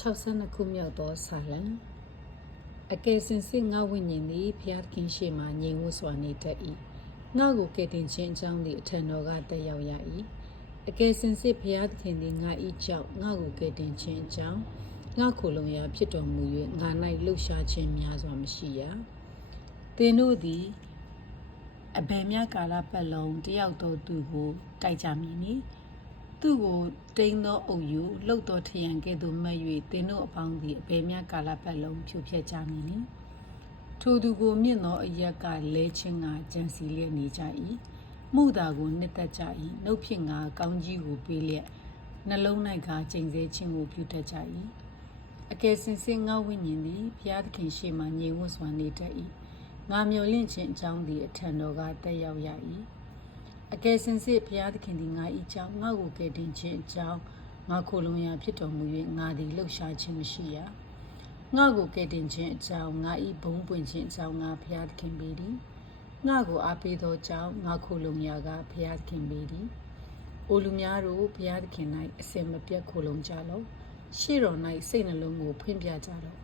62ခုမြောက်သောဆာလံအကယ်စင်စစ်ငါဝိညာဉ်သည်ဖျားသခင်ရှေ့မှငြိမ်ဝတ်စွာနေတတ်၏ငါကိုကယ်တင်ခြင်းအကြောင်းသည်အထံတော်ကတက်ရောက်ရ၏အကယ်စင်စစ်ဖျားသခင်သည်ငါ၏ကြောင့်ငါကိုကယ်တင်ခြင်းအကြောင်းငါခိုလုံရာဖြစ်တော်မူ၍ငါ၌လှုပ်ရှားခြင်းများစွာမရှိရသင်တို့သည်အဘယ်မြကာလပတ်လုံးတယောက်သောသူကိုတိုက်ကြမည်နီ သူ့ကိုတိန်းသောအုပ်ယူလှုပ်သောထရံကဲ့သို့မှတ်၍တင်းတို့အပေါင်းသည်အဘယ်များကာလပတ်လုံးဖြိုဖျက်ကြမည်နည်းထိုသူကိုမြင့်သောအရက်ကလဲချင်းကကြံစီလျက်နေကြ၏မှုသာကိုနှစ်သက်ကြ၏နှုတ်ဖြင့်ကကောင်းကြီးကိုပေးလျက်နှလုံး၌ကကျိန်ဆဲခြင်းကိုပြုတတ်ကြ၏အကယ်စင်စစ်ငါဝိညာဉ်သည်ဘုရားသခင်ရှေ့မှငြိမ်ဝတ်စွာနေတတ်၏ငါမျော်လင့်ခြင်းအကြောင်းသည်အထံတော်ကတက်ရောက်ရ၏ အကယ်စင်စစ်ဘုရားသခင်သည်ငါ၏ကြောင့်ငါ့ကိုကယ်တင်ခြင်းအကြောင်းငါခိုလုံရာဖြစ်တော်မူ၍ငါသည်လှုပ်ရှားခြင်းမရှိရငါ့ကိုကယ်တင်ခြင်းအကြောင်းငါ၏ဘုံပွင့်ခြင်းအကြောင်းငါဘုရားသခင်ပေသည်ငါ့ကိုအားပေးသောကြောင့်ငါခိုလုံရာကဘုရားသခင်ပေသည်အိုလူများတို့ဘုရားသခင်၌အစင်မပြတ်ခိုလုံကြလော့ရှေ့တော်၌စိတ်နှလုံးကိုဖွင့်ပြကြလော့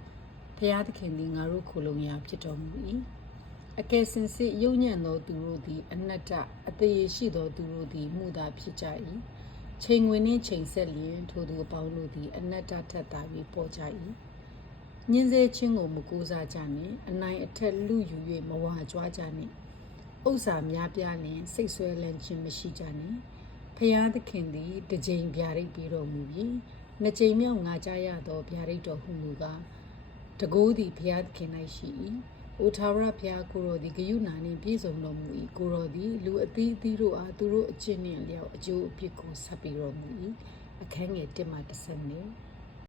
ဘုရားသခင်သည်ငါတို့ခိုလုံရာဖြစ်တော်မူ၏ အကယ်စင်စစ်ယုံညံ့သောသူတို့သည် အနတ္တအသေးရှိသောသူတို့သည်မှုသာဖြစ်ကြ၏ချိန်ဝင်နှင့်ချိန်ဆက်လျင်ထိုသူအပေါင်းတို့သည် အနတ္တထက်သာ၍ပေါ်ကြ၏ညင်းစေခြင်းကိုမကူစားကြနှင့်အနိုင်အထက်လူယူ၍မဝါကြွားကြနှင့်ဥစ္စာများပြားလျင်စိတ်ဆွဲလန်းခြင်းမရှိကြနှင့်ဖျားသခင်သည်တစ်ကြိမ်ဗျာဒိတ်ပြီးတော်မူပြီးနှစ်ကြိမ်မြောက်ငါကြားရသောဗျာဒိတ်တော်ဟုမူကားတကိုးသည်ဘုရားသခင်၌ရှိ၏။ အိုထာဝရဘုရားကိုရောသည်ဂယုဏနှင့်ပြည့်စုံတော်မူ၏။ကိုရောသည်လူအသီးအသီးတို့အားသူတို့အကျင့်နှင့်အလျောက်အကျိုးအပြစ်ကိုဆက်ပြီးတော်မူ၏။အခန်းငယ်1မှ30